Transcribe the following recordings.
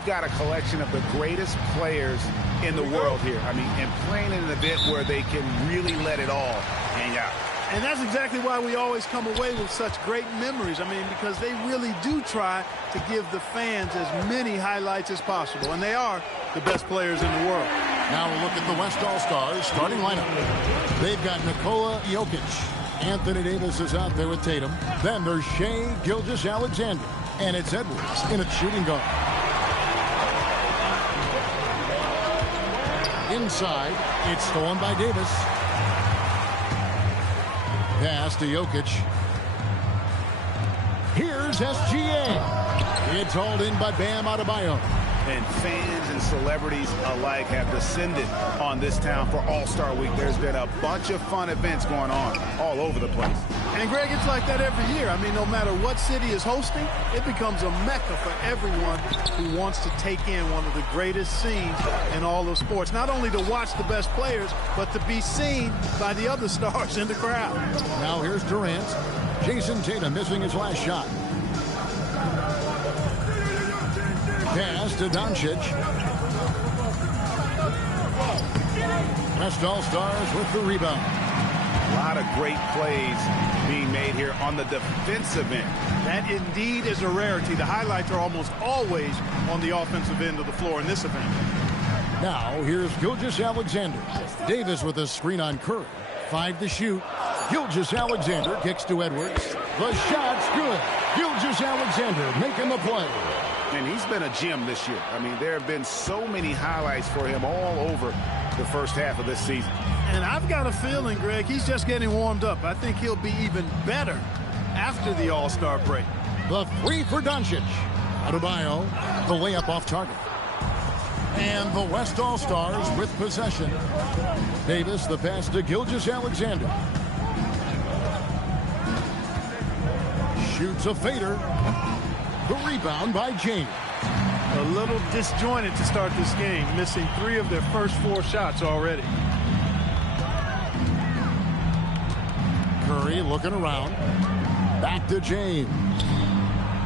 we've got a collection of the greatest players in the world here. I mean, and playing in an event where they can really let it all hang out. And that's exactly why we always come away with such great memories. I mean, because they really do try to give the fans as many highlights as possible. And they are the best players in the world. Now we'll look at the West All-Stars starting lineup. They've got Nikola Jokic. Anthony Davis is out there with Tatum. Then there's Shai Gilgeous-Alexander. And it's Edwards in at shooting guard. Inside, it's stolen by Davis. Pass to Jokic. Here's SGA. It's hauled in by Bam Adebayo. And fans and celebrities alike have descended on this town for All-Star Week. There's been a bunch of fun events going on all over the place. And, Greg, it's like that every year. I mean, no matter what city is hosting, it becomes a mecca for everyone who wants to take in one of the greatest scenes in all of sports. Not only to watch the best players, but to be seen by the other stars in the crowd. Now here's Durant. Jason Tatum missing his last shot. Pass to Doncic. West All-Stars with the rebound. A lot of great plays being made here on the defensive end. That indeed is a rarity. The highlights are almost always on the offensive end of the floor in this event. Now here's Gilgeous-Alexander. Davis with a screen on Curry. 5 to shoot. Gilgeous-Alexander kicks to Edwards. The shot's good. Gilgeous-Alexander making the play. And he's been a gem this year. I mean, there have been so many highlights for him all over the first half of this season. And I've got a feeling, Greg, he's just getting warmed up. I think he'll be even better after the All-Star break. The three for Doncic. Adebayo, the layup off target. And the West All-Stars with possession. Davis, the pass to Gilgeous-Alexander. Shoots a fader. The rebound by James. A little disjointed to start this game, missing 3 of their first 4 shots already. Curry looking around. Back to James.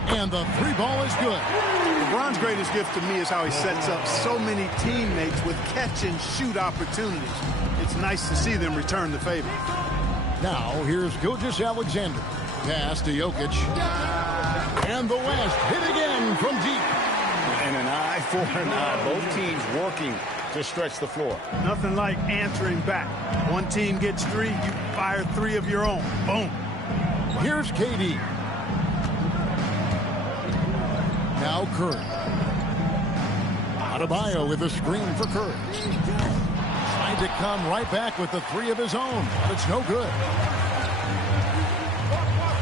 And the 3 ball is good. LeBron's greatest gift to me is how he sets up so many teammates with catch-and-shoot opportunities. It's nice to see them return the favor. Now here's Gilgeous-Alexander. Pass to Jokic. And the West hit again from deep. And an eye for an eye. Both teams working to stretch the floor. Nothing like answering back. One team gets 3, you fire 3 of your own. Boom. Here's KD. Now Curry. Adebayo with a screen for Curry. Tried to come right back with the 3 of his own, but it's no good.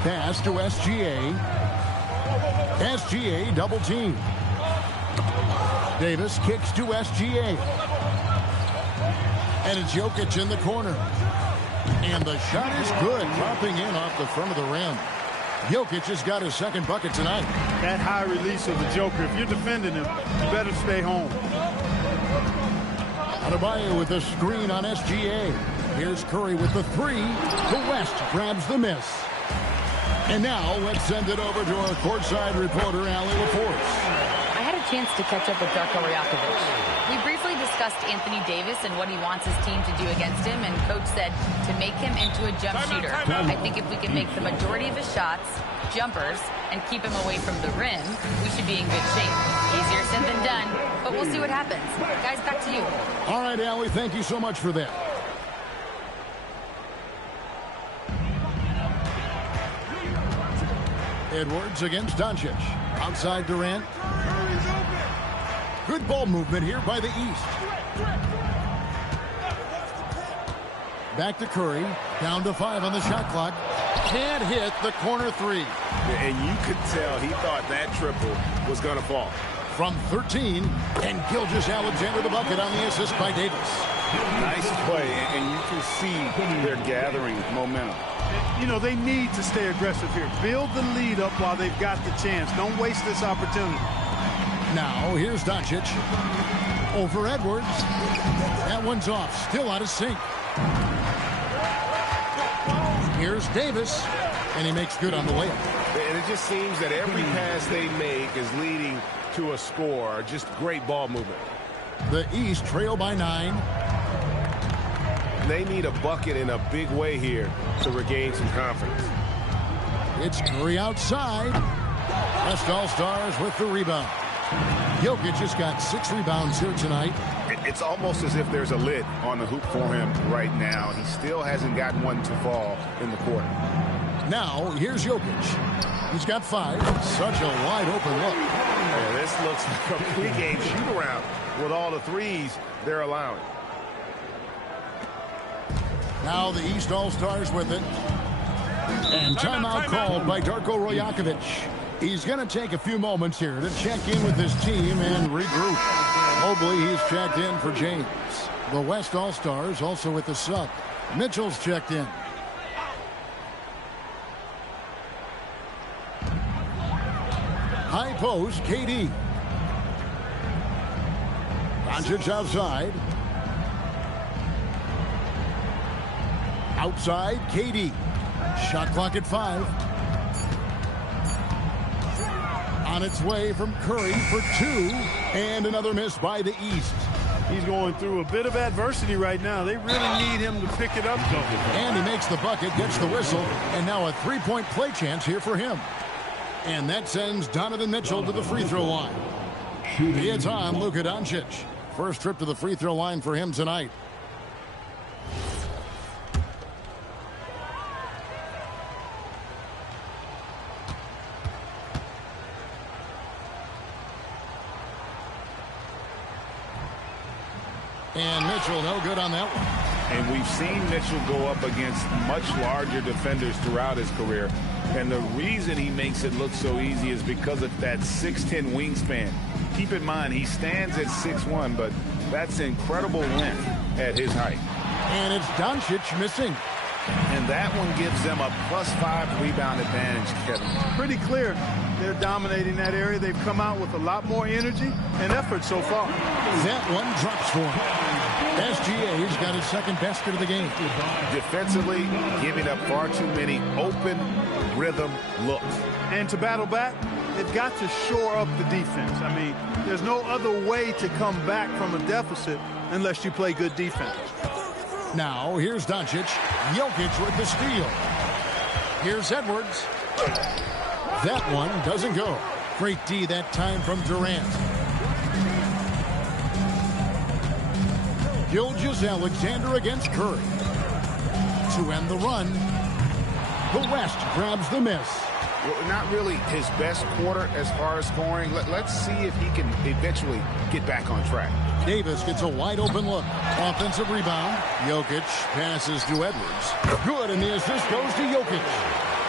Pass to SGA. SGA double team. Davis kicks to SGA. And it's Jokic in the corner. And the shot is good, dropping in off the front of the rim. Jokic has got his second bucket tonight. That high release of the Joker, if you're defending him, you better stay home. Adebayo with a screen on SGA. Here's Curry with the 3. The West grabs the miss. And now let's send it over to our courtside reporter, Allie LaForce. I had a chance to catch up with Darko Rajakovic. We briefly discussed Anthony Davis and what he wants his team to do against him, and Coach said to make him into a jump shooter. I think if we can make the majority of his shots jumpers and keep him away from the rim, we should be in good shape. Easier said than done, but we'll see what happens. Guys, back to you. All right, Allie, thank you so much for that. Edwards against Doncic. Outside Durant. Good ball movement here by the East. Back to Curry. Down to 5 on the shot clock. Can't hit the corner 3. And you could tell he thought that triple was going to fall. From 13, and Gilgeous-Alexander the bucket on the assist by Davis. Nice play, and you can see they're gathering momentum. You know, they need to stay aggressive here. Build the lead up while they've got the chance. Don't waste this opportunity. Now, here's Doncic. Over Edwards. That one's off. Still out of sync. Here's Davis. And he makes good on the layup. And it just seems that every pass they make is leading to a score. Just great ball movement. The East trail by 9. They need a bucket in a big way here to regain some confidence. It's Curry outside. West All-Stars with the rebound. Jokic just got 6 rebounds here tonight. It's almost as if there's a lid on the hoop for him right now. He still hasn't gotten one to fall in the quarter. Now, here's Jokic. He's got 5. Such a wide-open look. Yeah, this looks like a pregame shoot-around with all the threes they're allowing. Now the East All-Stars with it. And timeout called by Darko Rajakovic. He's going to take a few moments here to check in with his team and regroup. Mobley, he's checked in for James. The West All-Stars also with the sub. Mitchell's checked in. High post, KD. Doncic outside. Outside, KD. Shot clock at 5. On its way from Curry for 2. And another miss by the East. He's going through a bit of adversity right now. They really need him to pick it up, though. And he makes the bucket, gets the whistle, and now a 3-point play chance here for him. And that sends Donovan Mitchell to the free throw line. It's on Luka Doncic. First trip to the free throw line for him tonight. And Mitchell, no good on that one. And we've seen Mitchell go up against much larger defenders throughout his career. And the reason he makes it look so easy is because of that 6'10" wingspan. Keep in mind, he stands at 6'1", but that's incredible length at his height. And it's Doncic missing. And that one gives them a +5 rebound advantage, Kevin. Pretty clear they're dominating that area. They've come out with a lot more energy and effort so far. That one drops for him. SGA's got his second basket of the game. Defensively, giving up far too many open rhythm looks. And to battle back, they've got to shore up the defense. I mean, there's no other way to come back from a deficit unless you play good defense. Now, here's Doncic. Jokic with the steal. Here's Edwards. That one doesn't go. Great D that time from Durant. Gilgeous-Alexander against Curry. To end the run, the West grabs the miss. Well, not really his best quarter as far as scoring. Let's see if he can eventually get back on track. Davis gets a wide open look. Offensive rebound. Jokic passes to Edwards. Good, and the assist goes to Jokic.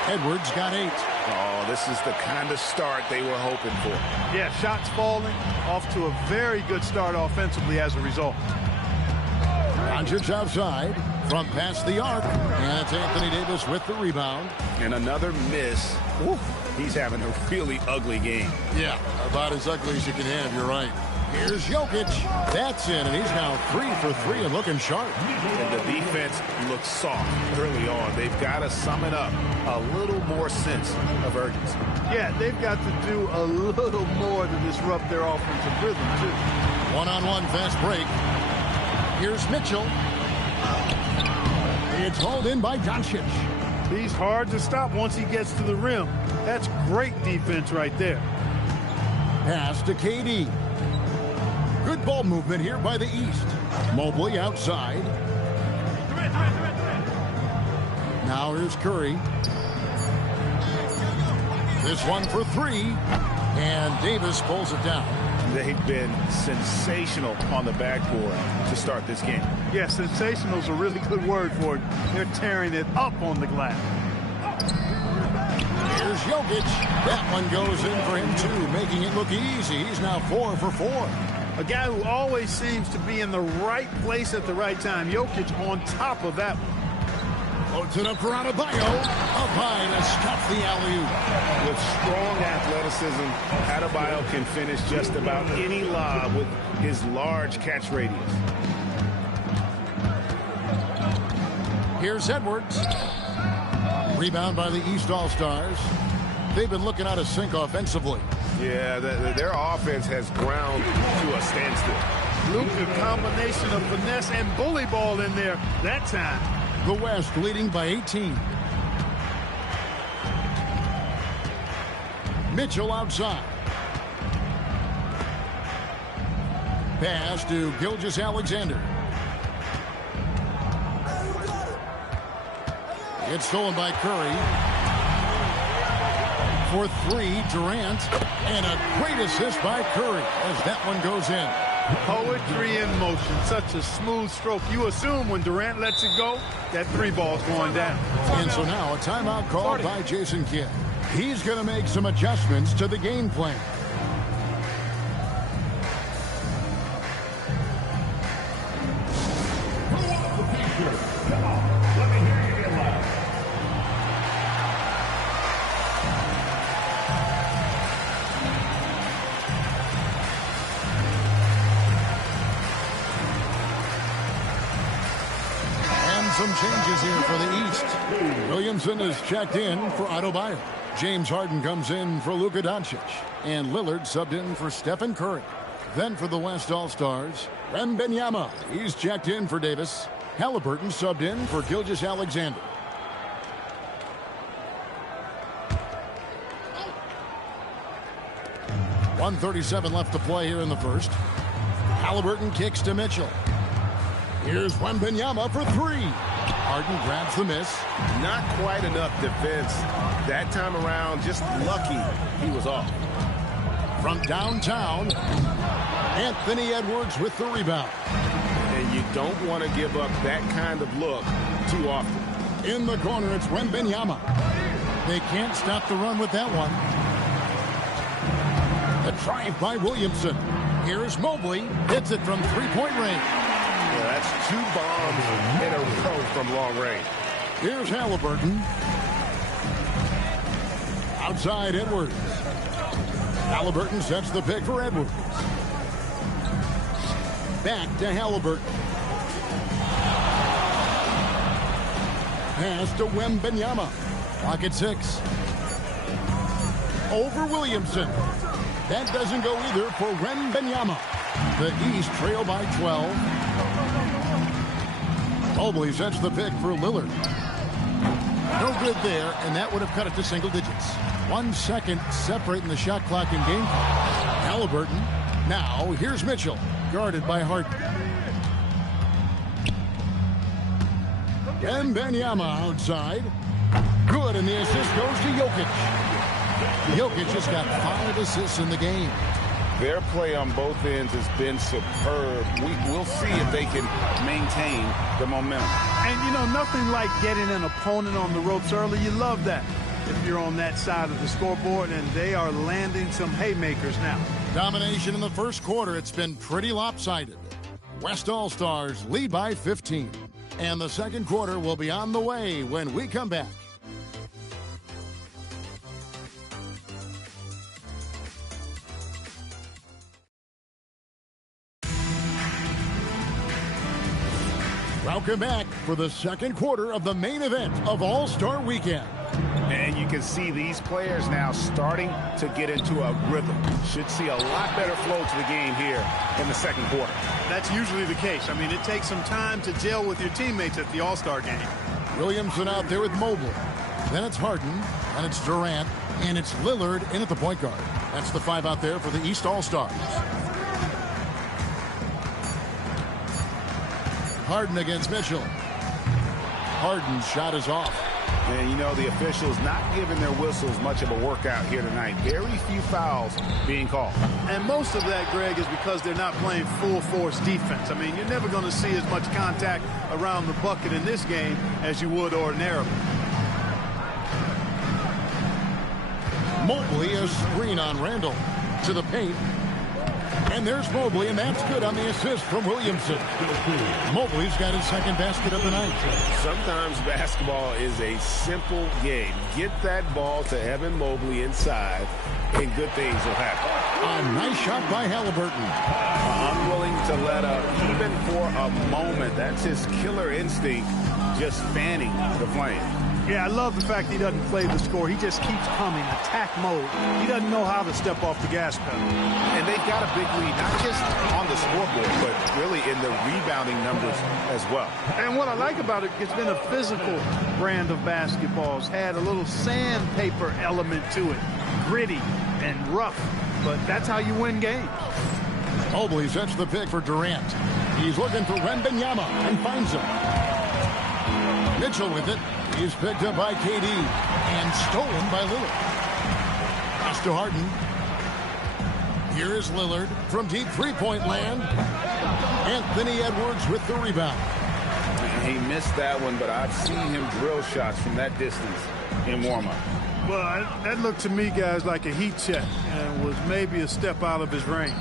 Edwards got 8. Oh, this is the kind of start they were hoping for. Yeah, shots falling, off to a very good start offensively as a result. Doncic outside from past the arc. And it's Anthony Davis with the rebound. And another miss. Ooh, he's having a really ugly game. Yeah, about as ugly as you can have, you're right. Here's Jokic. That's in, and he's now 3 for 3 and looking sharp. And the defense looks soft early on. They've got to sum it up. A little more sense of urgency. Yeah, they've got to do a little more to disrupt their offensive rhythm, too. One-on-one fast break. Here's Mitchell. It's hauled in by Doncic. He's hard to stop once he gets to the rim. That's great defense right there. Pass to KD. Good ball movement here by the East. Mobley outside. Now here's Curry. This one for 3. And Davis pulls it down. They've been sensational on the backboard to start this game. Yeah, sensational is a really good word for it. They're tearing it up on the glass. Here's Jokic. That one goes in for him, too, making it look easy. He's now 4 for 4. A guy who always seems to be in the right place at the right time. Jokic on top of that one. Floats it up for Adebayo. Up high to stop the alley-oop. With strong athleticism, Adebayo can finish just about any lob with his large catch radius. Here's Edwards. Rebound by the East All-Stars. They've been looking out of sync offensively. Yeah, their offense has ground to a standstill. Luka, combination of finesse and bully ball in there that time. The West leading by 18. Mitchell outside. Pass to Gilgeous-Alexander. It's stolen by Curry. For three, Durant. And a great assist by Curry as that one goes in. Poetry in motion. Such a smooth stroke. You assume when Durant lets it go, that three ball's going down. And so now a timeout called by Jason Kidd. He's going to make some adjustments to the game plan. Some changes here for the East. Williamson is checked in for Adebayo. James Harden comes in for Luka Doncic. And Lillard subbed in for Stephen Curry. Then for the West All-Stars, Wembanyama. He's checked in for Davis. Halliburton subbed in for Gilgeous-Alexander. .137 left to play here in the first. Halliburton kicks to Mitchell. Here's Wembanyama for three. Harden grabs the miss. Not quite enough defense that time around. Just lucky he was off. From downtown, Anthony Edwards with the rebound. And you don't want to give up that kind of look too often. In the corner, it's Wembanyama. They can't stop the run with that one. The drive by Williamson. Here's Mobley. Hits it from three-point range. Yeah, that's two bombs in a row from long range. Here's Halliburton. Outside Edwards. Halliburton sets the pick for Edwards. Back to Halliburton. Pass to Wembanyama. Clock at 6. Over Williamson. That doesn't go either for Wembanyama. The East trail by 12. Mobley sets the pick for Lillard. No good there, and that would have cut it to single digits. 1 second separating the shot clock in game. Halliburton. Now, here's Mitchell, guarded by Harden. Wembanyama outside. Good, and the assist goes to Jokic. Jokic has got 5 assists in the game. Their play on both ends has been superb. We'll see if they can maintain the momentum. And, you know, nothing like getting an opponent on the ropes early. You love that if you're on that side of the scoreboard, and they are landing some haymakers now. Domination in the first quarter. It's been pretty lopsided. West All-Stars lead by 15. And the second quarter will be on the way when we come back. Welcome back for the second quarter of the main event of All-Star Weekend. And you can see these players now starting to get into a rhythm. Should see a lot better flow to the game here in the second quarter. That's usually the case. I mean, it takes some time to gel with your teammates at the All-Star game. Williamson out there with Mobley. Then it's Harden, and it's Durant, and it's Lillard in at the point guard. That's the 5 out there for the East All-Stars. Harden against Mitchell. Harden's shot is off. And, you know, the officials not giving their whistles much of a workout here tonight. Very few fouls being called. And most of that, Greg, is because they're not playing full-force defense. I mean, you're never going to see as much contact around the bucket in this game as you would ordinarily. Mobley, a screen on Randall. To the paint. And there's Mobley, and that's good on the assist from Williamson. Mobley's got his second basket of the night. Sometimes basketball is a simple game. Get that ball to Evan Mobley inside, and good things will happen. A nice shot by Halliburton. Unwilling to let up, even for a moment. That's his killer instinct, just fanning the flame. Yeah, I love the fact he doesn't play the score. He just keeps coming, attack mode. He doesn't know how to step off the gas pedal. And they've got a big lead, not just on the scoreboard, but really in the rebounding numbers as well. And what I like about it, it's been a physical brand of basketball. It's had a little sandpaper element to it, gritty and rough, but that's how you win games. Mobley sets the pick for Durant. He's looking for Wembanyama and finds him. Mitchell with it. He's picked up by KD and stolen by Lillard. Pass to Harden. Here is Lillard from deep three-point land. Anthony Edwards with the rebound. He missed that one, but I've seen him drill shots from that distance in warm-up. Well, that looked to me, guys, like a heat check and was maybe a step out of his range.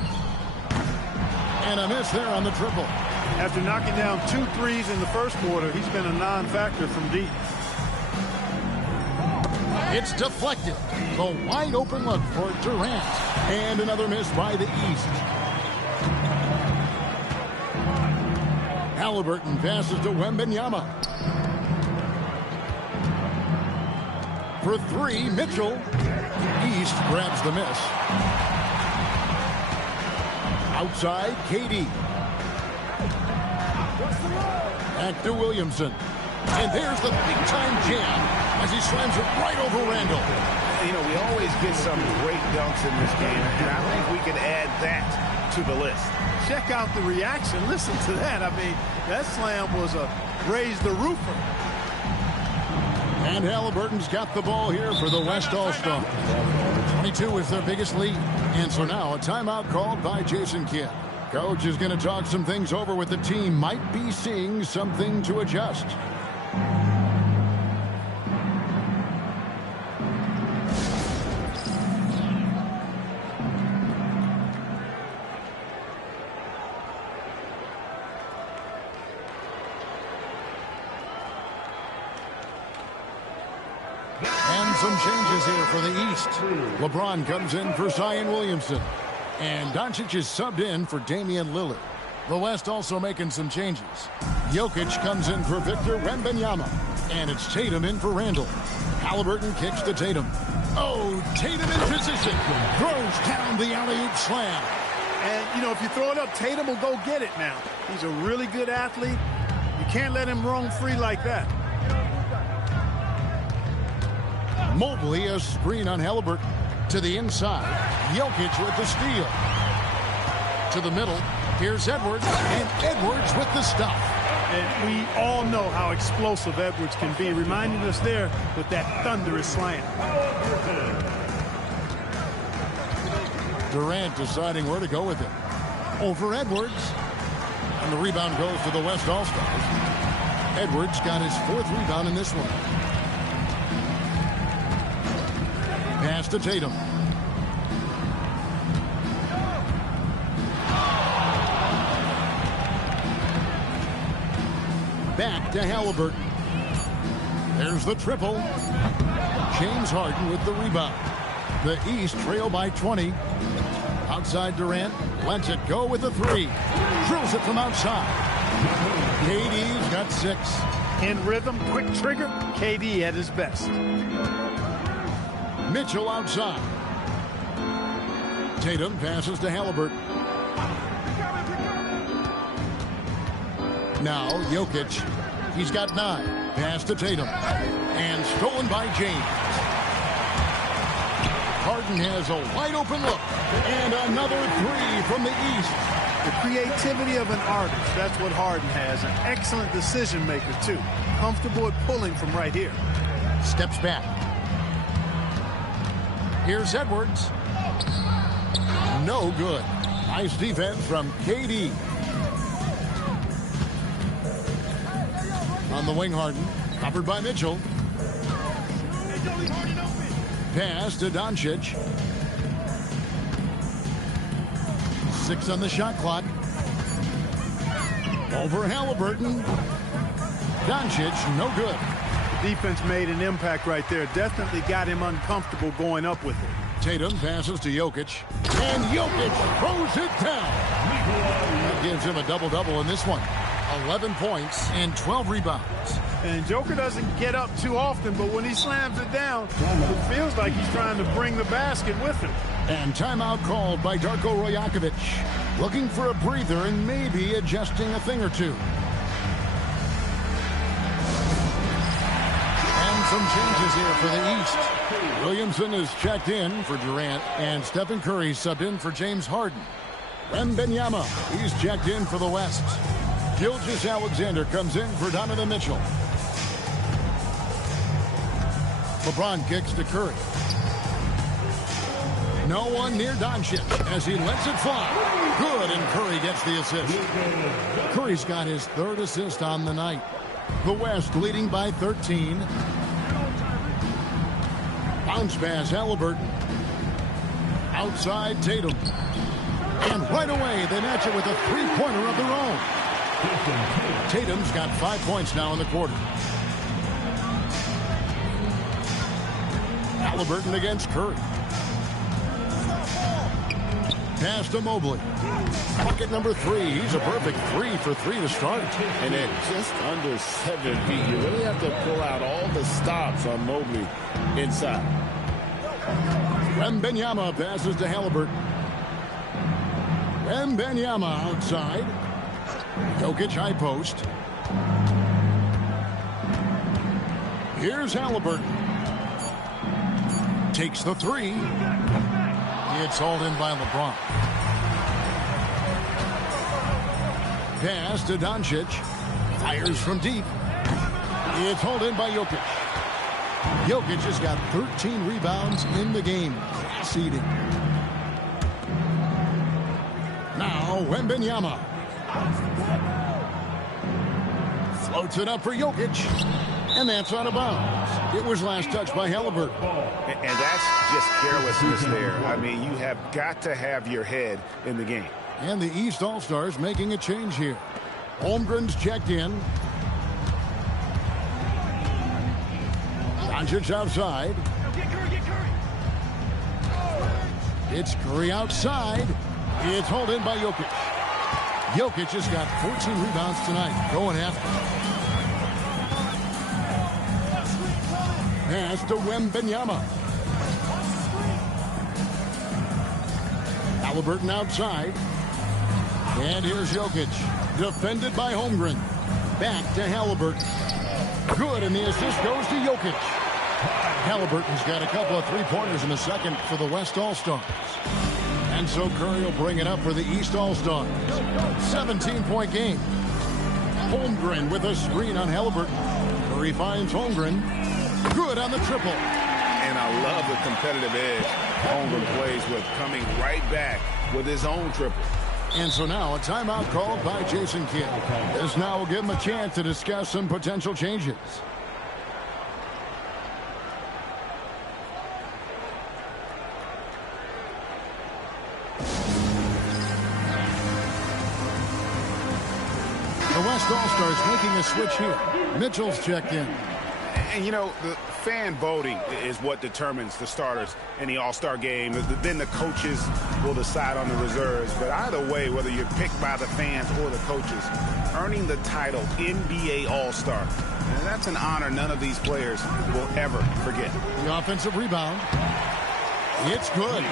And a miss there on the triple. After knocking down 2 threes in the first quarter, he's been a non-factor from deep. It's deflected. The wide open look for Durant. And another miss by the East. Halliburton passes to Wembanyama. For 3, Mitchell. East grabs the miss. Outside, KD. Back to Williamson. And there's the big-time jam as he slams it right over Randall. You know, we always get some great dunks in this game, and I think we can add that to the list. Check out the reaction. Listen to that. I mean, that slam was a raise the roofer. And Halliburton's got the ball here for the West All-Star. 22 is their biggest lead. And so now a timeout called by Jason Kidd. Coach is going to talk some things over with the team. Might be seeing something to adjust. And some changes here for the East. LeBron comes in for Zion Williamson. And Doncic is subbed in for Damian Lillard. The West also making some changes. Jokic comes in for Victor Wembanyama. And it's Tatum in for Randall. Halliburton kicks to Tatum. Oh, Tatum in position. Throws down the alley-oop slam. And, you know, if you throw it up, Tatum will go get it now. He's a really good athlete. You can't let him roam free like that. Mobley, a screen on Halliburton. To the inside. Jokic with the steal. To the middle. Here's Edwards. And Edwards with the stuff. And we all know how explosive Edwards can be, reminding us there with that thunderous slam. Durant deciding where to go with it. Over Edwards. And the rebound goes to the West All-Stars. Edwards got his 4th rebound in this one. Pass to Tatum. Back to Halliburton. There's the triple. James Harden with the rebound. The East trail by 20. Outside Durant. Lets it go with the 3. Drills it from outside. KD's got 6. In rhythm, quick trigger. KD at his best. Mitchell outside. Tatum passes to Halliburton. Now Jokic. He's got 9. Pass to Tatum. And stolen by James. Harden has a wide open look. And another 3 from the East. The creativity of an artist. That's what Harden has. An excellent decision maker, too. Comfortable at pulling from right here. Steps back. Here's Edwards. No good. Nice defense from KD. On the wing, Harden. Covered by Mitchell. Pass to Doncic. 6 on the shot clock. Over Halliburton. Doncic, no good. Defense made an impact right there. Definitely got him uncomfortable going up with it. Tatum passes to Jokic. And Jokic throws it down. That gives him a double-double in this one. 11 points and 12 rebounds. And Joker doesn't get up too often, but when he slams it down, it feels like he's trying to bring the basket with him. And timeout called by Darko Rajakovic. Looking for a breather and maybe adjusting a thing or two. And some changes here for the East. Williamson is checked in for Durant, and Stephen Curry subbed in for James Harden. Wembanyama, he's checked in for the West. Gilgeous-Alexander comes in for Donovan Mitchell. LeBron kicks to Curry. No one near Doncic as he lets it fly. Good, and Curry gets the assist. Curry's got his third assist on the night. The West leading by 13. Bounce pass, Halliburton. Outside, Tatum. And right away, they match it with a three-pointer of their own. Tatum's got 5 points now in the quarter. Halliburton against Curry. Pass to Mobley. Bucket number 3. He's a perfect 3 for 3 to start. And at just under 7 feet, you really have to pull out all the stops on Mobley inside. Wembanyama passes to Halliburton. Wembanyama outside. Jokic high post. Here's Halliburton. Takes the 3. It's hauled in by LeBron. Pass to Doncic. Fires from deep. It's hauled in by Jokic. Jokic has got 13 rebounds in the game. Seeding. Now Wembanyama. Floats it up for Jokic. And that's out of bounds. It was last touched by Halliburton. And that's just carelessness there. I mean, you have got to have your head in the game. And the East All-Stars making a change here. Holmgren's checked in. Doncic outside. It's Curry outside. It's hauled in by Jokic. Jokic has got 14 rebounds tonight. Going after. Pass to Wembanyama. Halliburton outside. And here's Jokic. Defended by Holmgren. Back to Halliburton. Good, and the assist goes to Jokic. Halliburton's got a couple of three-pointers in the second for the West All-Stars. And so Curry will bring it up for the East All-Stars. 17-point game. Holmgren with a screen on Halliburton. Curry finds Holmgren. Good on the triple. And I love the competitive edge Holmgren plays with, coming right back with his own triple. And so now a timeout called by Jason Kidd. This now will give him a chance to discuss some potential changes. The West All-Stars making a switch here. Mitchell's checked in. And, you know, the fan voting is what determines the starters in the All-Star game. Then the coaches will decide on the reserves. But either way, whether you're picked by the fans or the coaches, earning the title NBA All-Star, and that's an honor none of these players will ever forget. The offensive rebound. It's good.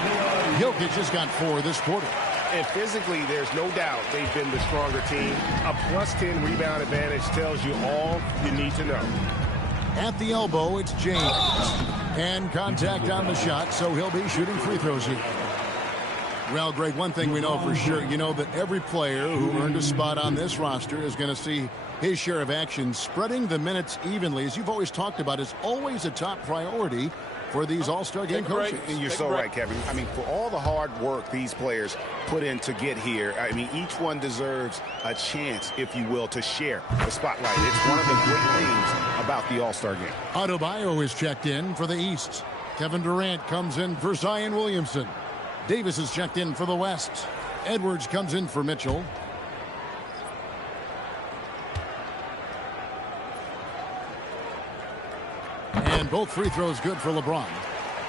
Jokic has got 4 this quarter. And physically, there's no doubt they've been the stronger team. A +10 rebound advantage tells you all you need to know. At the elbow, it's James. And contact on the shot, so he'll be shooting free throws here. Well, Greg, one thing we know for sure, you know that every player who earned a spot on this roster is going to see his share of action. Spreading the minutes evenly, as you've always talked about, is always a top priority for these All-Star game coaches. And you're so right, Kevin. I mean, for all the hard work these players put in to get here, I mean, each one deserves a chance, if you will, to share the spotlight. It's one of the great things about the All-Star game. Adebayo is checked in for the East. Kevin Durant comes in for Zion Williamson. Davis is checked in for the West. Edwards comes in for Mitchell. And both free throws good for LeBron.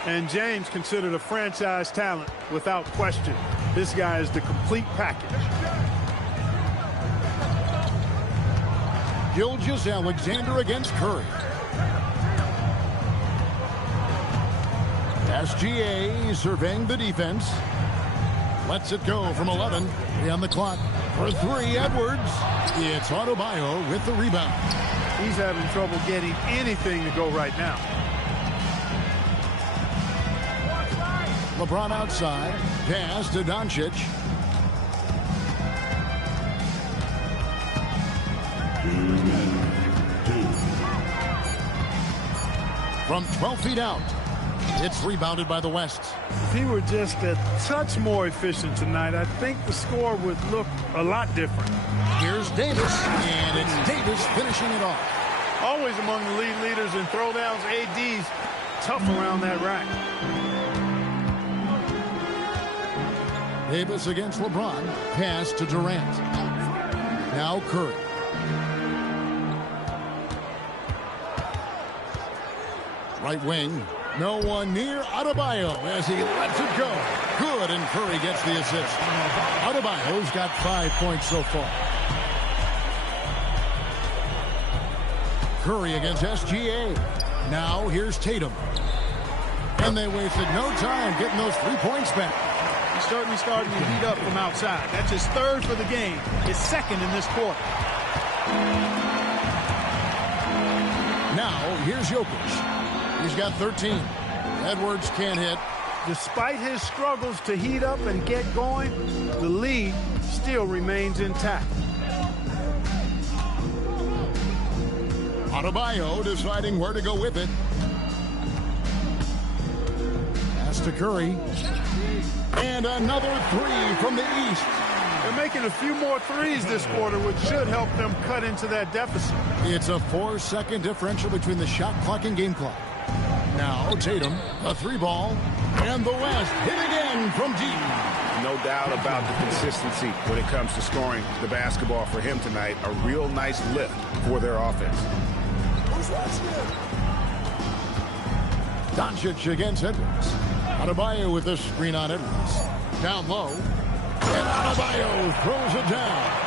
And James considered a franchise talent without question. This guy is the complete package. Gilgeous-Alexander against Curry. SGA surveying the defense. Lets it go from 11. 3 on the clock. For 3, Edwards. It's Adebayo with the rebound. He's having trouble getting anything to go right now. LeBron outside. Pass to Doncic. From 12 feet out. It's rebounded by the West. If he were just a touch more efficient tonight, I think the score would look a lot different. Here's Davis, and it's Davis finishing it off. Always among the lead leaders in throwdowns. AD's tough around that rack. Davis against LeBron. Pass to Durant. Now Curry. Right wing. No one near Adebayo as he lets it go. Good, and Curry gets the assist. Adebayo's got 5 points so far. Curry against SGA. Now here's Tatum. And they wasted no time getting those 3 points back. He's certainly starting to heat up from outside. That's his 3rd for the game. His 2nd in this quarter. Now here's Jokic. He's got 13. Edwards can't hit. Despite his struggles to heat up and get going, the lead still remains intact. Adebayo deciding where to go with it. Pass to Curry. And another 3 from the East. They're making a few more threes this quarter, which should help them cut into that deficit. It's a 4-second differential between the shot clock and game clock. Now Tatum, a 3 ball, and the West hit again from deep. No doubt about the consistency when it comes to scoring the basketball for him tonight. A real nice lift for their offense. Doncic against Edwards. Adebayo with the screen on Edwards. Down low. And Adebayo throws it down.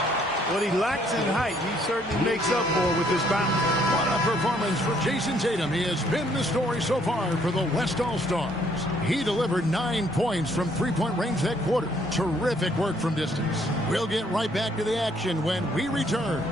What he lacks in height, he certainly makes up for with his bounce. What a performance for Jason Tatum. He has been the story so far for the West All-Stars. He delivered 9 points from 3-point range that quarter. Terrific work from distance. We'll get right back to the action when we return.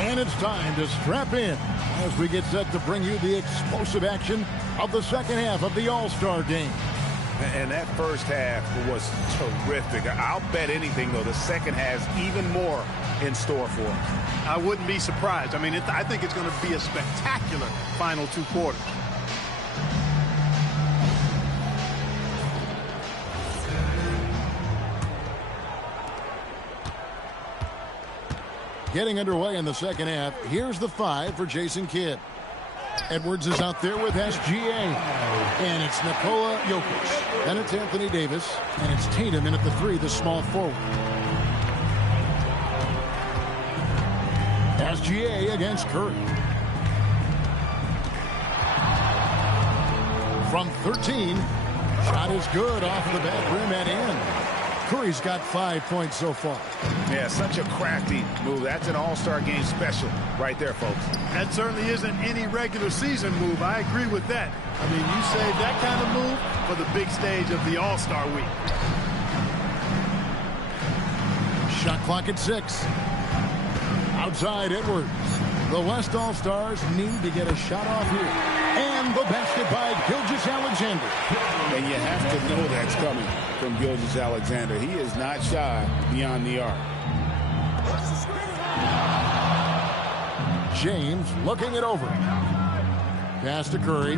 And it's time to strap in as we get set to bring you the explosive action of the second half of the All-Star game. And that first half was terrific. I'll bet anything, though, the second has even more in store for us. I wouldn't be surprised. I mean, I think it's going to be a spectacular final 2 quarters. Getting underway in the second half. Here's the 5 for Jason Kidd. Edwards is out there with SGA. And it's Nikola Jokic. Then it's Anthony Davis. And it's Tatum in at the 3, the small forward. SGA against Curry. From 13. Shot is good off the back rim and in. Curry's got 5 points so far. Yeah, such a crafty move. That's an All-Star game special right there, folks. That certainly isn't any regular season move. I agree with that. I mean, you save that kind of move for the big stage of the All-Star week. Shot clock at 6. Outside Edwards. The West All-Stars need to get a shot off here. And the basket by Gilgeous-Alexander. And you have to know that's coming from Gilgeous-Alexander. He is not shy beyond the arc. James looking it over. Pass to Curry.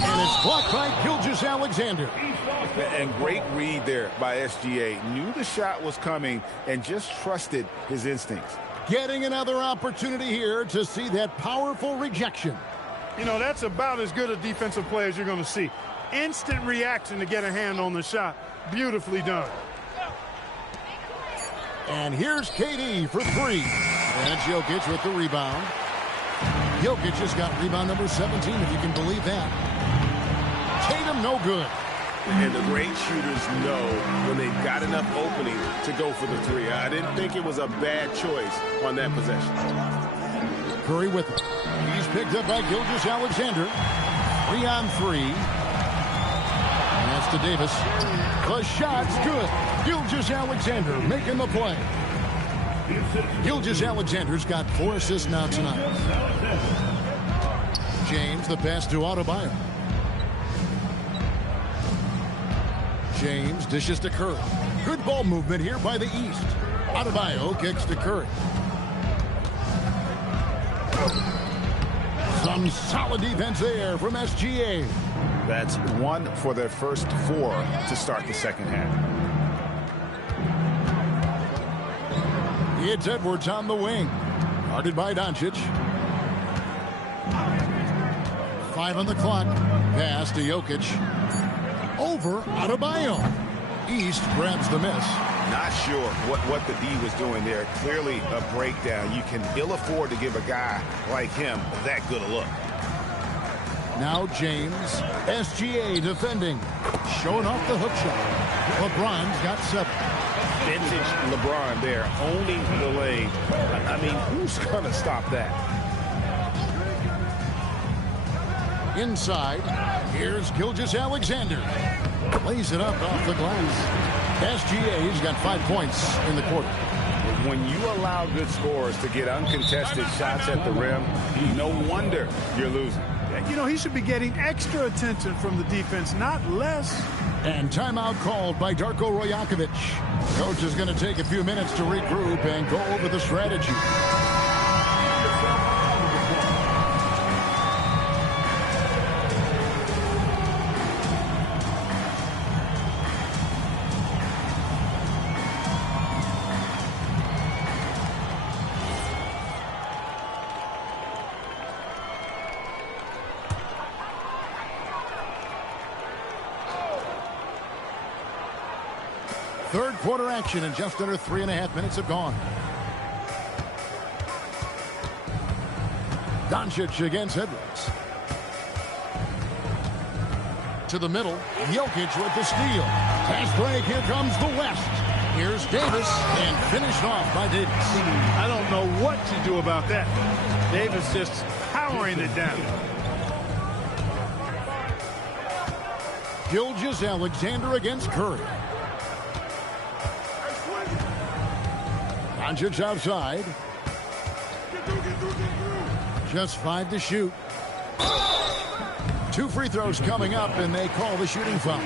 And it's blocked by Gilgeous-Alexander. And great read there by SGA. Knew the shot was coming and just trusted his instincts. Getting another opportunity here to see that powerful rejection. You know, that's about as good a defensive play as you're going to see. Instant reaction to get a hand on the shot. Beautifully done. And here's KD for three. And Jokic with the rebound. Jokic has got rebound number 17, if you can believe that. Tatum no good. And the great shooters know when they've got enough opening to go for the three. I didn't think it was a bad choice on that possession. Curry with it. He's picked up by Gilgeous-Alexander. 3-on-3. Pass to Davis. The shot's good. Gilgeous-Alexander making the play. Gilgeous-Alexander's got 4 assists now tonight. James, the pass to Adebayo. James dishes to Curry. Good ball movement here by the East. Adebayo kicks to Curry. Some solid defense there from SGA. That's 1 for their first 4 to start the second half. It's Edwards on the wing. Guarded by Doncic. 5 on the clock. Pass to Jokic. Over Adebayo. East grabs the miss. Not sure what the D was doing there. Clearly a breakdown. You can ill afford to give a guy like him that good a look. Now James. SGA defending. Showing off the hook shot. LeBron's got 7. Vintage LeBron there, owning the lane. I mean, who's going to stop that? Inside, here's Gilgeous-Alexander. Lays it up off the glass. SGA's got 5 points in the quarter. When you allow good scorers to get uncontested shots at the rim, no wonder you're losing. You know, he should be getting extra attention from the defense, not less. And timeout called by Darko Rajakovic. Coach is going to take a few minutes to regroup and go over the strategy. Third quarter action, and just under 3.5 minutes have gone. Doncic against Edwards. To the middle. Jokic with the steal. Fast break. Here comes the West. Here's Davis, and finished off by Davis. I don't know what to do about that. Davis just powering it down. Gilgeous-Alexander against Curry. Doncic outside. Just 5 to shoot. 2 free throws coming up, and they call the shooting foul.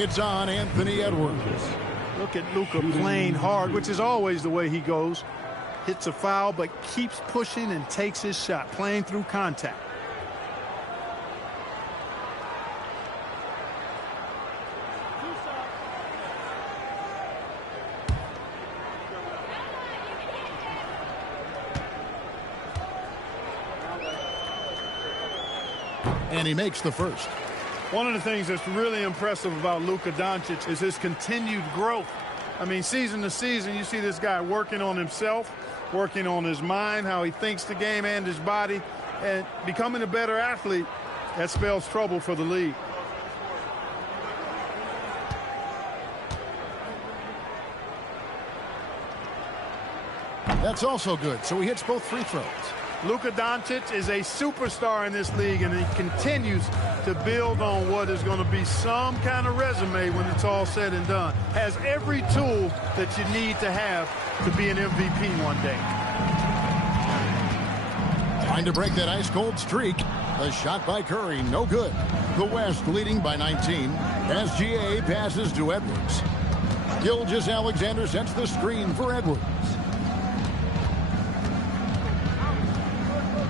It's on Anthony Edwards. Look at Luka playing hard, which is always the way he goes. Hits a foul, but keeps pushing and takes his shot, playing through contact. And he makes the first. One of the things that's really impressive about Luka Doncic is his continued growth. I mean, season to season, you see this guy working on himself, working on his mind, how he thinks the game and his body, and becoming a better athlete. That spells trouble for the league. That's also good. So he hits both free throws. Luka Doncic is a superstar in this league, and he continues to build on what is going to be some kind of resume when it's all said and done. Has every tool that you need to have to be an MVP one day. Trying to break that ice-cold streak. A shot by Curry, no good. The West leading by 19. SGA passes to Edwards. Gilgeous-Alexander sets the screen for Edwards.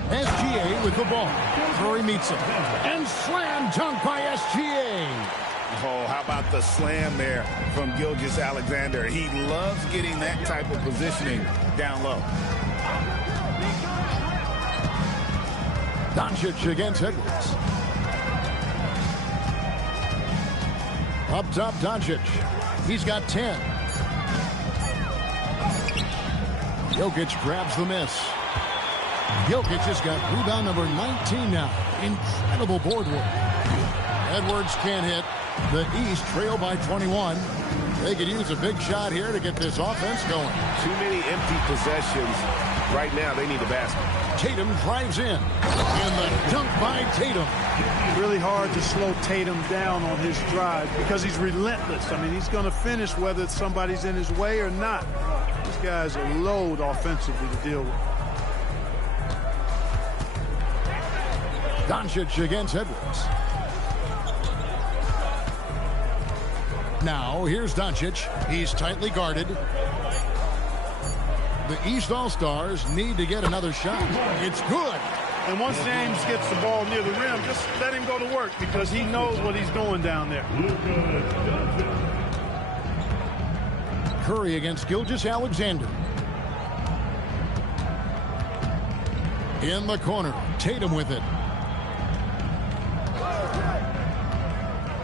SGA with the ball. Curry meets him. And slam dunk by SGA. Oh, how about the slam there from Gilgeous-Alexander? He loves getting that type of positioning down low. Doncic against Edwards. Up top, Doncic. He's got 10. Jokic grabs the miss. Jokic has got rebound number 19 now. Incredible board work. Edwards can't hit. The East trail by 21. They could use a big shot here to get this offense going. Too many empty possessions. Right now, they need a basket. Tatum drives in. And the dunk by Tatum. Really hard to slow Tatum down on his drive because he's relentless. I mean, he's going to finish whether somebody's in his way or not. This guy's a load offensively to deal with. Doncic against Edwards. Now, here's Doncic. He's tightly guarded. The East All-Stars need to get another shot. It's good. And once James gets the ball near the rim, just let him go to work because he knows what he's doing down there. Curry against Gilgeous-Alexander. In the corner, Tatum with it.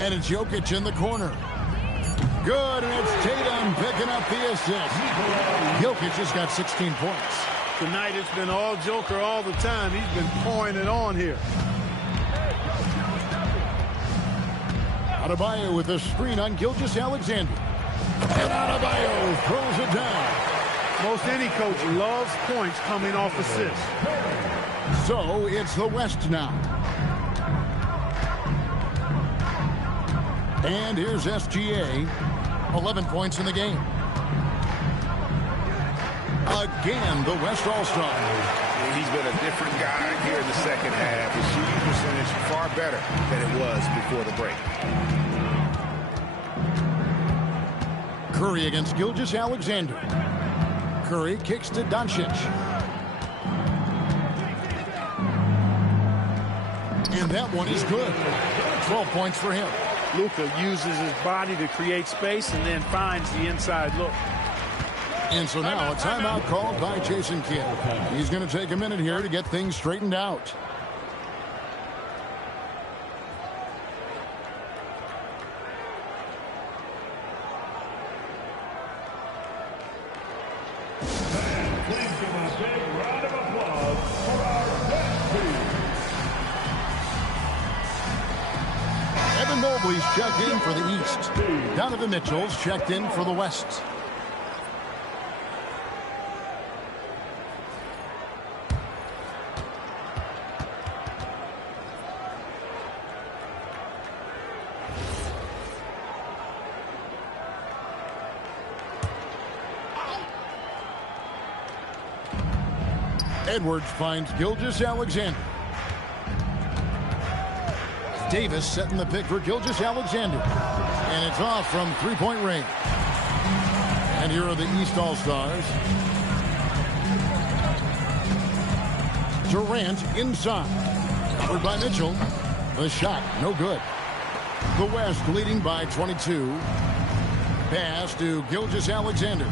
And it's Jokic in the corner. Good, and it's Tatum picking up the assist. Jokic has got 16 points. Tonight it's been all Joker all the time. He's been pouring it on here. Adebayo with a screen on Gilgeous-Alexander. And Adebayo throws it down. Most any coach loves points coming off assists. So it's the West now. And here's SGA. 11 points in the game. Again, the West All-Star. He's been a different guy here in the second half. His shooting percentage far better than it was before the break. Curry against Gilgeous-Alexander. Curry kicks to Doncic. And that one is good. 12 points for him. Luka uses his body to create space and then finds the inside look. And so now a timeout called by Jason Kidd. He's going to take a minute here to get things straightened out. Please give a big round of applause for our best team. Evan Mobley's checked in for the East. Donovan Mitchell's checked in for the West. Edwards finds Gilgeous-Alexander. Davis setting the pick for Gilgeous-Alexander. And it's off from three-point range. And here are the East All-Stars. Durant inside. Covered by Mitchell. The shot, no good. The West leading by 22. Pass to Gilgeous-Alexander.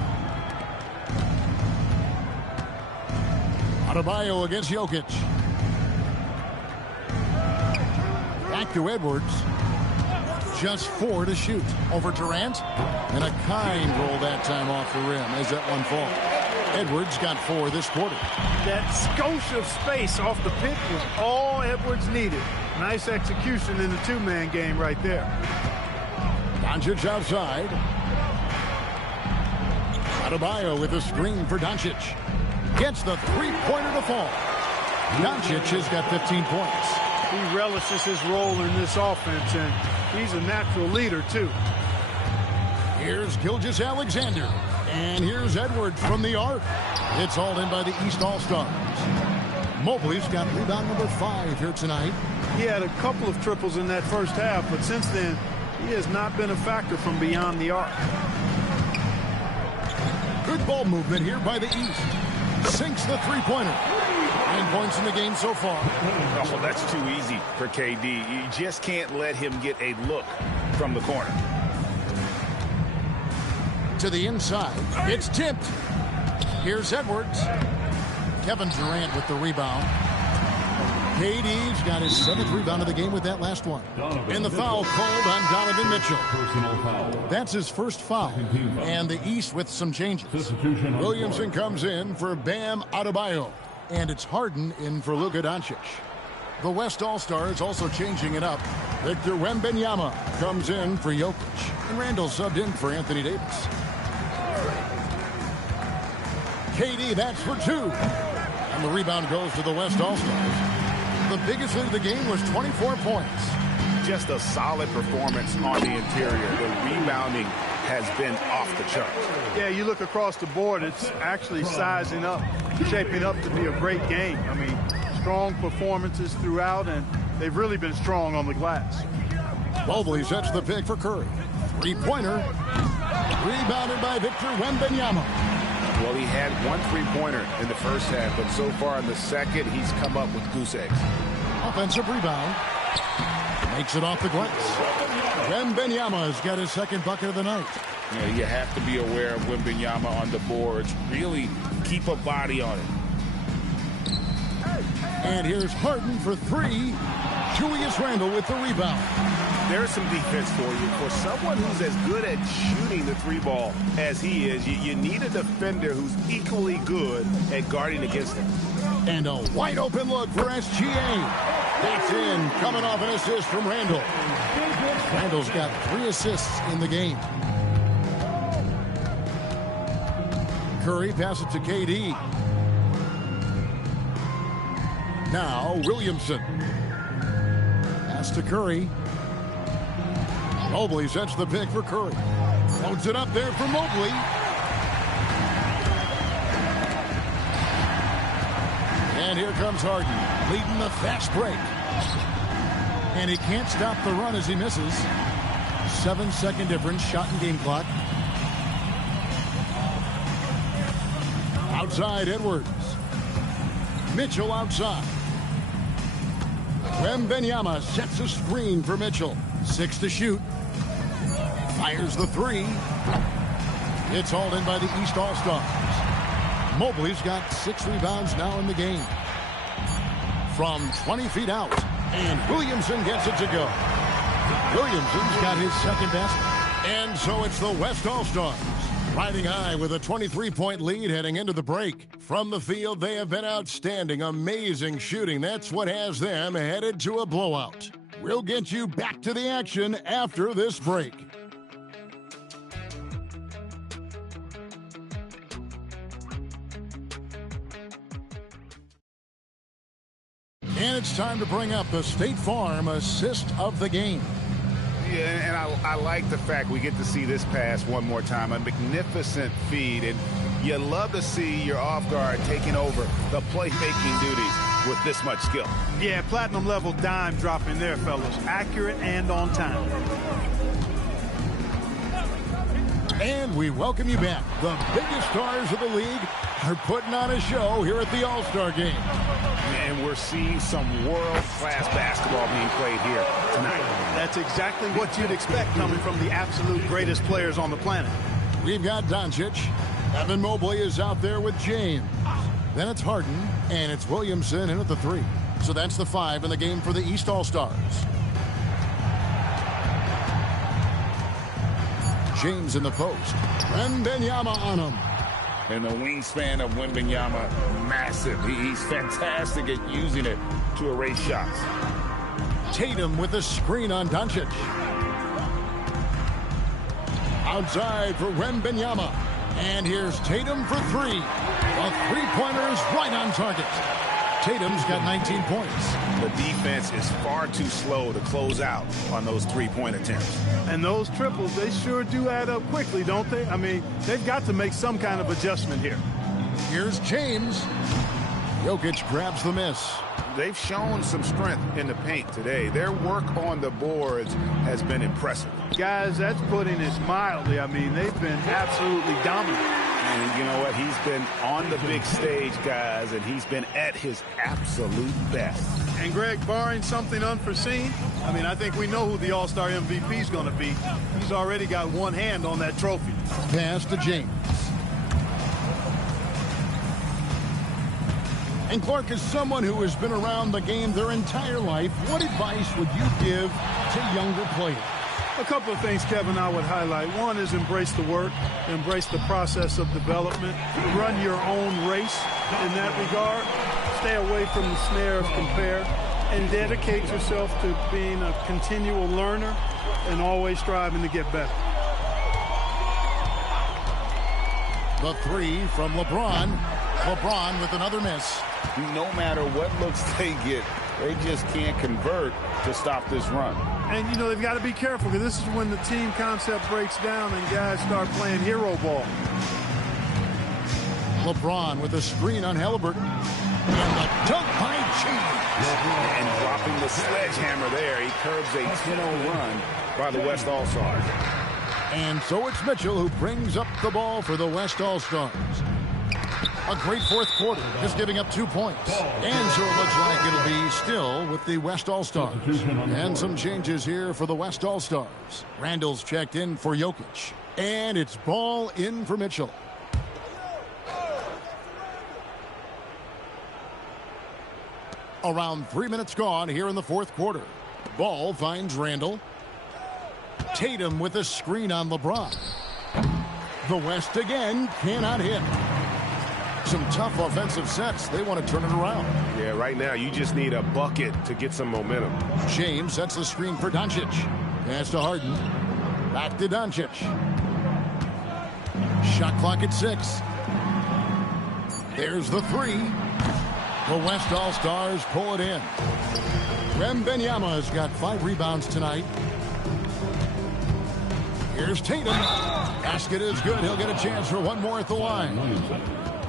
Adebayo against Jokic. Back to Edwards. Just 4 to shoot. Over Durant. And a kind roll that time off the rim as that one falls. Edwards got 4 this quarter. That skosh of space off the pick was all Edwards needed. Nice execution in the two-man game right there. Doncic outside. Adebayo with a screen for Doncic. Gets the three-pointer to fall. Doncic has got 15 points. He relishes his role in this offense, and he's a natural leader, too. Here's Gilgeous-Alexander. And here's Edwards from the arc. It's hauled in by the East All-Stars. Mobley's got rebound number 5 here tonight. He had a couple of triples in that first half, but since then, he has not been a factor from beyond the arc. Good ball movement here by the East. Sinks the three-pointer. 9 points in the game so far. Oh, that's too easy for KD. You just can't let him get a look from the corner. To the inside. It's tipped. Here's Edwards. Kevin Durant with the rebound. KD's got his 7th rebound of the game with that last one. And the foul called on Donovan Mitchell. That's his first foul. And the East with some changes. Williamson comes in for Bam Adebayo. And it's Harden in for Luka Doncic. The West All-Stars also changing it up. Victor Wembanyama comes in for Jokic. And Randall subbed in for Anthony Davis. KD, that's for 2. And the rebound goes to the West All-Stars. The biggest lead of the game was 24 points. Just a solid performance on the interior. The rebounding has been off the charts. Yeah, you look across the board, it's actually sizing up, shaping up to be a great game. I mean, strong performances throughout, and they've really been strong on the glass. Mobley sets the pick for Curry. Three-pointer. Rebounded by Victor Wembanyama. Well, he had 1 3-pointer in the first half, but so far in the second, he's come up with goose eggs. Offensive rebound. Makes it off the glass. Wembanyama has got his 2nd bucket of the night. You know, you have to be aware of Wembanyama on the boards. Really keep a body on it. And here's Harden for 3. Julius Randle with the rebound. There's some defense for you. For someone who's as good at shooting the 3-ball as he is, you need a defender who's equally good at guarding against him. And a wide open look for SGA. That's in, coming off an assist from Randle. Randle's got 3 assists in the game. Curry passes it to KD. Now Williamson. Pass to Curry. Mobley sets the pick for Curry. Loads it up there for Mobley. And here comes Harden, leading the fast break. And he can't stop the run as he misses. 7-second difference, shot and game clock. Outside, Edwards. Mitchell outside. Wembanyama sets a screen for Mitchell. 6 to shoot. Fires the 3. It's hauled in by the East All-Stars. Mobley's got 6 rebounds now in the game. From 20 feet out. And Williamson gets it to go. Williamson's got his 2nd basket. And so it's the West All-Stars. Riding high with a 23-point lead heading into the break. From the field, they have been outstanding. Amazing shooting. That's what has them headed to a blowout. We'll get you back to the action after this break. And it's time to bring up the State Farm assist of the game. Yeah, and I like the fact we get to see this pass one more time. A magnificent feed, and you love to see your off guard taking over the playmaking duties with this much skill. Yeah, platinum level dime dropping there, fellas. Accurate and on time. And we welcome you back. The biggest stars of the league are putting on a show here at the All-Star Game. And we're seeing some world-class basketball being played here tonight. That's exactly what you'd expect coming from the absolute greatest players on the planet. We've got Doncic. Evan Mobley is out there with James. Then it's Harden, and it's Williamson in at the 3. So that's the 5 in the game for the East All-Stars. James in the post. Wembanyama on him. And the wingspan of Wembanyama, massive. He's fantastic at using it to erase shots. Tatum with a screen on Doncic. Outside for Wembanyama. And here's Tatum for 3. The 3-pointer is right on target. Tatum's got 19 points. The defense is far too slow to close out on those three-point attempts. And those triples, they sure do add up quickly, don't they? I mean, they've got to make some kind of adjustment here. Here's James. Jokic grabs the miss. They've shown some strength in the paint today. Their work on the boards has been impressive. Guys, that's putting it mildly. I mean, they've been absolutely dominant. And you know what? He's been on the big stage, guys, and he's been at his absolute best. And, Greg, barring something unforeseen, I mean, I think we know who the All-Star MVP is going to be. He's already got one hand on that trophy. Pass to James. And Clark, is someone who has been around the game their entire life, what advice would you give to younger players? A couple of things, Kevin, I would highlight. One is embrace the work, embrace the process of development, run your own race in that regard, stay away from the snare of compare, and dedicate yourself to being a continual learner and always striving to get better. The three from LeBron. LeBron with another miss. No matter what looks they get, they just can't convert to stop this run. And, you know, they've got to be careful because this is when the team concept breaks down and guys start playing hero ball. LeBron with a screen on Halliburton. And the dunk by James. And dropping the sledgehammer there, he curbs a 10-0 run by the West All-Stars. And so it's Mitchell who brings up the ball for the West All-Stars. A great fourth quarter, just giving up 2 points. And so it looks like it'll be still with the West All-Stars. And some changes here for the West All-Stars. Randall's checked in for Jokic. And it's ball in for Mitchell. Around 3 minutes gone here in the fourth quarter. Ball finds Randall. Tatum with a screen on LeBron. The West again cannot hit. Some tough offensive sets. They want to turn it around. Yeah, right now you just need a bucket to get some momentum. James sets the screen for Doncic. Pass to Harden. Back to Doncic. Shot clock at 6. There's the three. The West All-Stars pull it in. Wembanyama's got 5 rebounds tonight. Here's Tatum. Basket is good. He'll get a chance for one more at the line.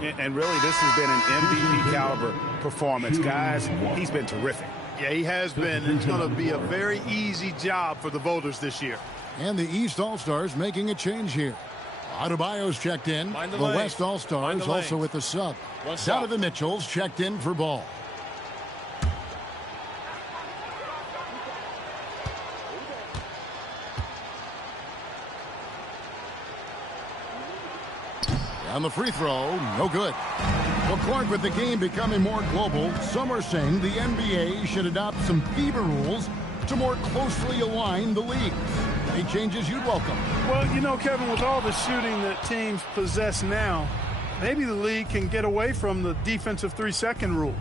And really, this has been an MVP caliber performance. Guys, he's been terrific. Yeah, he has been. It's going to be a very easy job for the voters this year. And the East All-Stars making a change here. Adebayo's checked in. The West All-Stars also with the sub. Donovan Mitchell's checked in for ball. On the free throw, no good. Well, Clark, with the game becoming more global, some are saying the NBA should adopt some FIBA rules to more closely align the league. Any changes you'd welcome? Well, you know, Kevin, with all the shooting that teams possess now, maybe the league can get away from the defensive 3-second rule.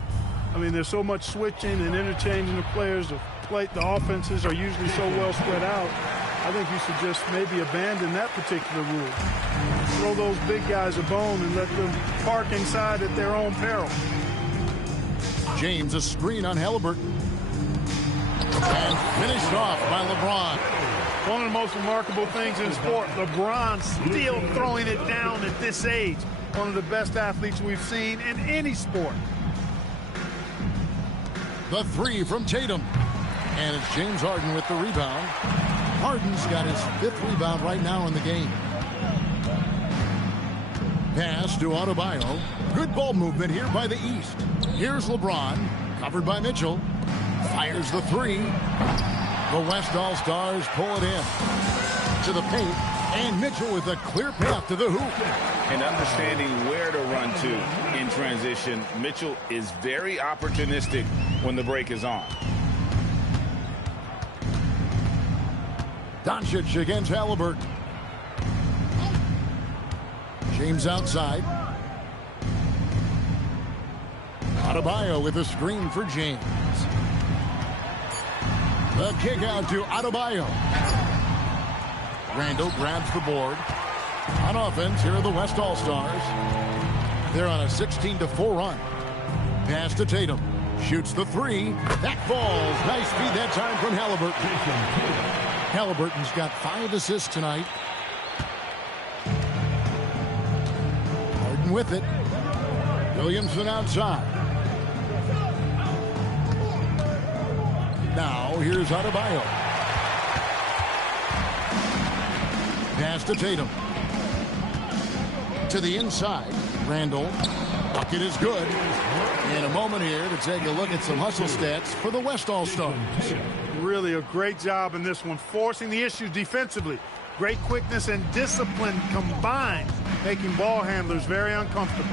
I mean, there's so much switching and interchanging of players. The offenses are usually so well spread out. I think you should just maybe abandon that particular rule. Throw those big guys a bone and let them park inside at their own peril. James, a screen on Halliburton. And finished off by LeBron. One of the most remarkable things in sport, LeBron still throwing it down at this age. One of the best athletes we've seen in any sport. The three from Tatum. And it's James Harden with the rebound. Harden's got his 5th rebound right now in the game. Pass to Adebayo. Good ball movement here by the East. Here's LeBron, covered by Mitchell. Fires the three. The West All-Stars pull it in to the paint. And Mitchell with a clear path to the hoop. And understanding where to run to in transition, Mitchell is very opportunistic when the break is on. Doncic against Halliburton. James outside. Adebayo with a screen for James. The kick out to Adebayo. Randall grabs the board. On offense, here are the West All-Stars. They're on a 16-4 run. Pass to Tatum. Shoots the three. That falls. Nice feed that time from Halliburton. Halliburton's got 5 assists tonight. Harden with it. Williamson outside. Now here's Adebayo. Pass to Tatum. To the inside. Randall. Bucket is good. In a moment here to take a look at some hustle stats for the West All-Stars. Really a great job in this one, forcing the issues defensively. Great quickness and discipline combined, making ball handlers very uncomfortable.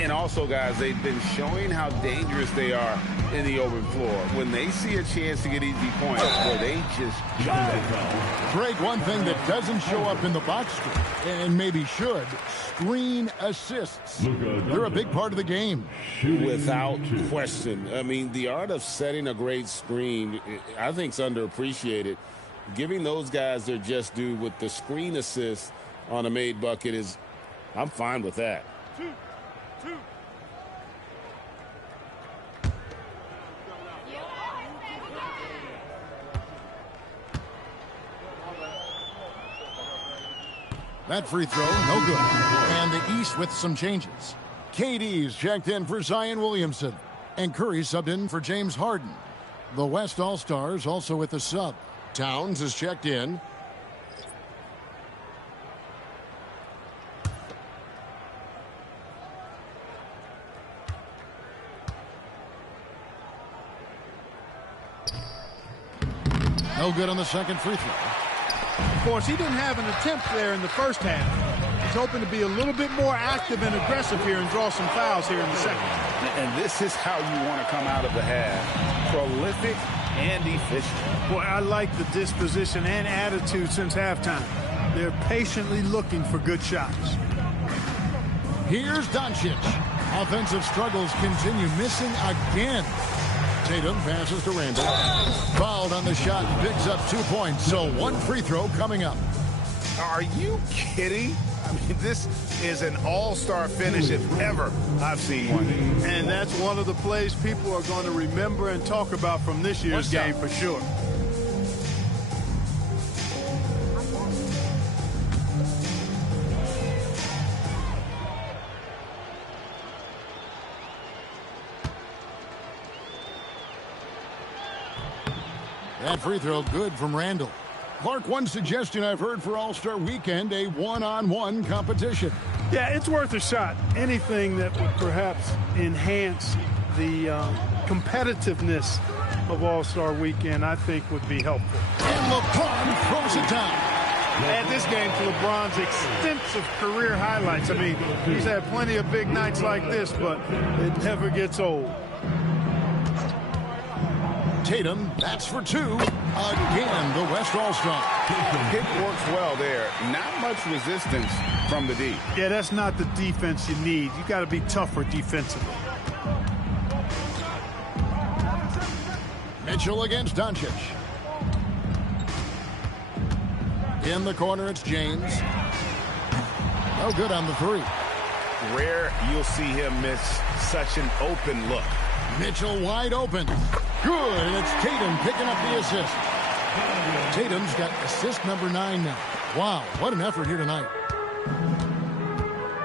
And also, guys, they've been showing how dangerous they are in the open floor. When they see a chance to get easy points, well, they just jump it. Greg, one thing that doesn't show up in the box score, and maybe should, screen assists. They're a big part of the game. Without question. I mean, the art of setting a great screen, I think, is underappreciated. Giving those guys their just due with the screen assist on a made bucket is, I'm fine with that. That free throw, no good. And the East with some changes. KD's checked in for Zion Williamson. And Curry subbed in for James Harden. The West All-Stars also with the sub. Towns is checked in. No good on the second free throw. Of course, he didn't have an attempt there in the first half. He's hoping to be a little bit more active and aggressive here and draw some fouls here in the second. And this is how you want to come out of the half. Prolific and efficient. Boy, I like the disposition and attitude since halftime. They're patiently looking for good shots. Here's Doncic. Offensive struggles continue, missing again. Tatum passes to Randall. Fouled on the shot, picks up 2 points. So one free throw coming up. Are you kidding? I mean, this is an all-star finish if ever I've seen one. And that's one of the plays people are going to remember and talk about from this year's game for sure. That free throw good from Randall. Clark, one suggestion I've heard for All-Star Weekend, a one-on-one competition. Yeah, it's worth a shot. Anything that would perhaps enhance the competitiveness of All-Star Weekend, I think, would be helpful. And LeBron throws it down. Add this game to LeBron's extensive career highlights. I mean, he's had plenty of big nights like this, but it never gets old. Tatum, that's for 2. Again, the West All-Star. Pick works well there. Not much resistance from the D. Yeah, that's not the defense you need. You got to be tougher defensively. Mitchell against Doncic. In the corner, it's James. No good on the 3. Rare you'll see him miss such an open look. Mitchell wide open. Good, and it's Tatum picking up the assist. Tatum's got assist number 9 now. Wow, what an effort here tonight.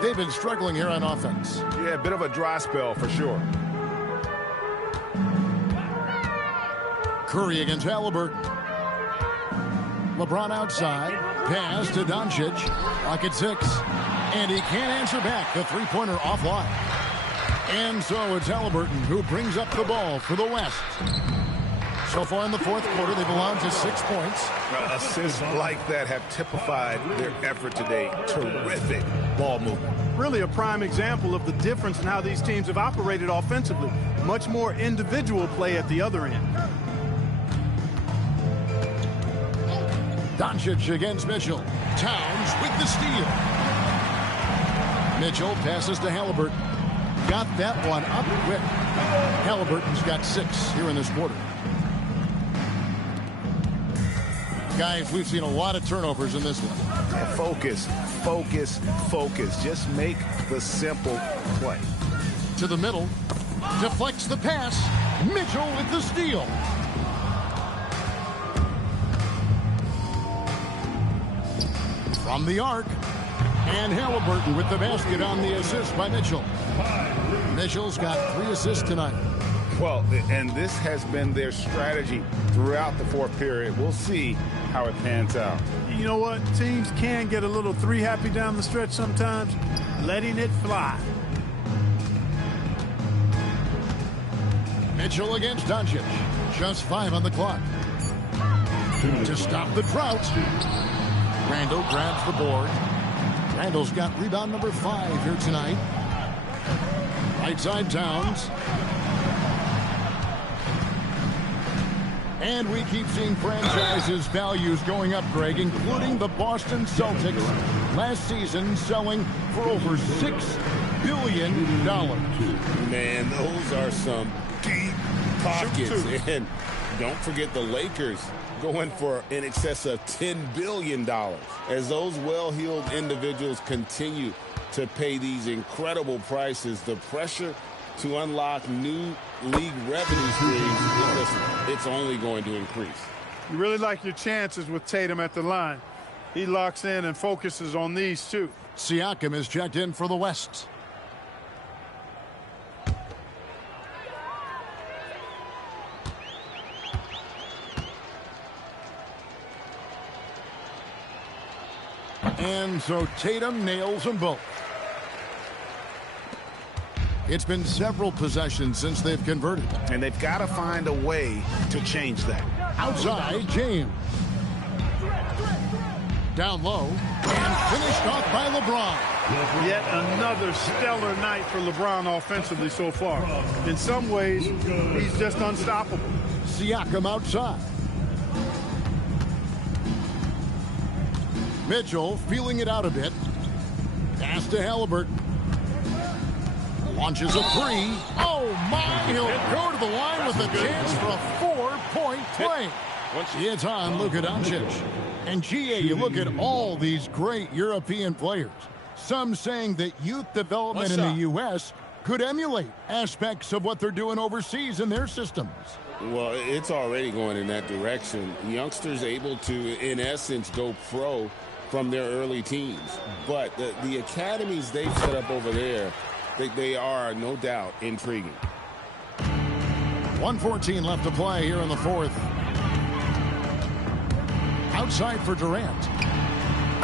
They've been struggling here on offense. Yeah, a bit of a dry spell for sure. Curry against Halliburton. LeBron outside. Pass to Doncic. Pocket 6. And he can't answer back. The three-pointer offline. And so it's Halliburton who brings up the ball for the West. So far in the fourth quarter, they've allowed just 6 points. Assists like that have typified their effort today. Terrific ball movement. Really a prime example of the difference in how these teams have operated offensively. Much more individual play at the other end. Doncic against Mitchell. Towns with the steal. Mitchell passes to Halliburton. Got that one up quick. Halliburton's got 6 here in this quarter. Guys, we've seen a lot of turnovers in this one. Focus, focus, focus. Just make the simple play. To the middle. Deflects the pass. Mitchell with the steal. From the arc. And Halliburton with the basket on the assist by Mitchell. Mitchell's got 3 assists tonight. Well, and this has been their strategy throughout the fourth period. We'll see how it pans out. You know what? Teams can get a little 3 happy down the stretch sometimes. Letting it fly. Mitchell against Doncic. Just 5 on the clock. To stop the drought. Randall grabs the board. Randall's got rebound number 5 here tonight. Right side Towns. And we keep seeing franchises' values going up, Greg, including the Boston Celtics last season selling for over $6 billion. Man, those are some deep pockets. And don't forget the Lakers going for in excess of $10 billion. As those well-heeled individuals continue to pay these incredible prices, the pressure to unlock new league revenue streams, it's only going to increase. You really like your chances with Tatum at the line. He locks in and focuses on these two. Siakam is checked in for the West. And so Tatum nails them both. It's been several possessions since they've converted. And they've got to find a way to change that. Outside, James. Down low. And finished off by LeBron. Yet another stellar night for LeBron offensively so far. In some ways, he's just unstoppable. Siakam outside. Mitchell feeling it out a bit. Pass to Halliburton. Launches a 3. Oh, my. He'll go to the line with a chance for a 4-point play. It's on Luka Doncic. And, GA, you look at all these great European players. Some saying that youth development in the U.S. could emulate aspects of what they're doing overseas in their systems. Well, it's already going in that direction. Youngsters able to, in essence, go pro from their early teens. But the academies they've set up over there, they are, no doubt, intriguing. 1:14 left to play here in the fourth. Outside for Durant.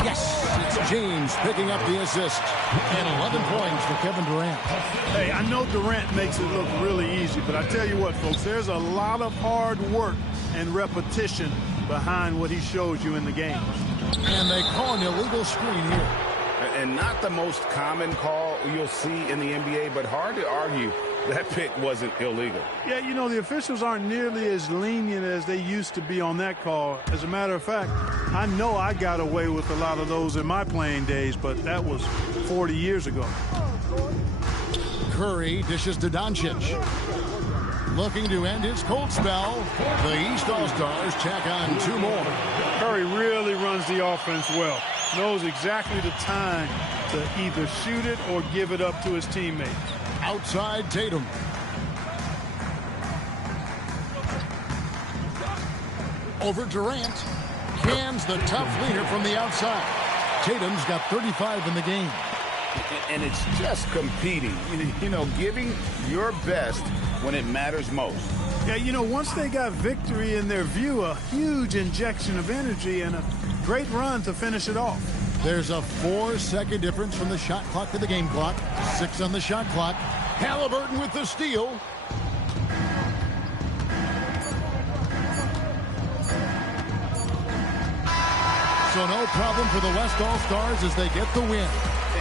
Yes, it's James picking up the assist. And 11 points for Kevin Durant. Hey, I know Durant makes it look really easy, but I tell you what, folks, there's a lot of hard work and repetition behind what he shows you in the games. And they call an illegal screen here. And not the most common call you'll see in the NBA, but hard to argue that pick wasn't illegal. Yeah, you know, the officials aren't nearly as lenient as they used to be on that call. As a matter of fact, I know I got away with a lot of those in my playing days, but that was 40 years ago. Curry dishes to Doncic. Looking to end his cold spell. The East All-Stars tack on 2 more. Curry really runs the offense well. Knows exactly the time to either shoot it or give it up to his teammates. Outside Tatum. Over Durant. Cans the tough leader from the outside. Tatum's got 35 in the game. And it's just competing, you know, giving your best when it matters most. Yeah, you know, once they got victory in their view, a huge injection of energy and a great run to finish it off. There's a 4-second difference from the shot clock to the game clock. 6 on the shot clock. Halliburton with the steal. So no problem for the West All-Stars as they get the win.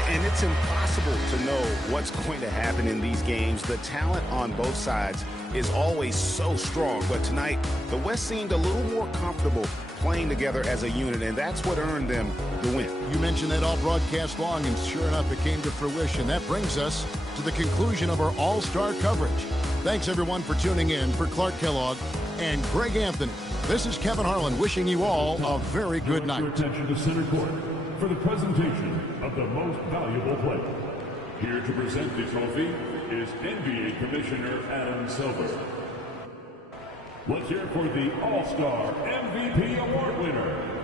And it's impossible to know what's going to happen in these games. The talent on both sides is always so strong. But tonight, the West seemed a little more comfortable playing together as a unit, and that's what earned them the win. You mentioned that all broadcast long, and sure enough, it came to fruition. That brings us to the conclusion of our All-Star coverage. Thanks, everyone, for tuning in. For Clark Kellogg and Greg Anthony, this is Kevin Harlan wishing you all a very good night. Attention to center court for the presentation of the most valuable player. Here to present the trophy is NBA Commissioner Adam Silver. Let's hear it for the All-Star MVP Award winner.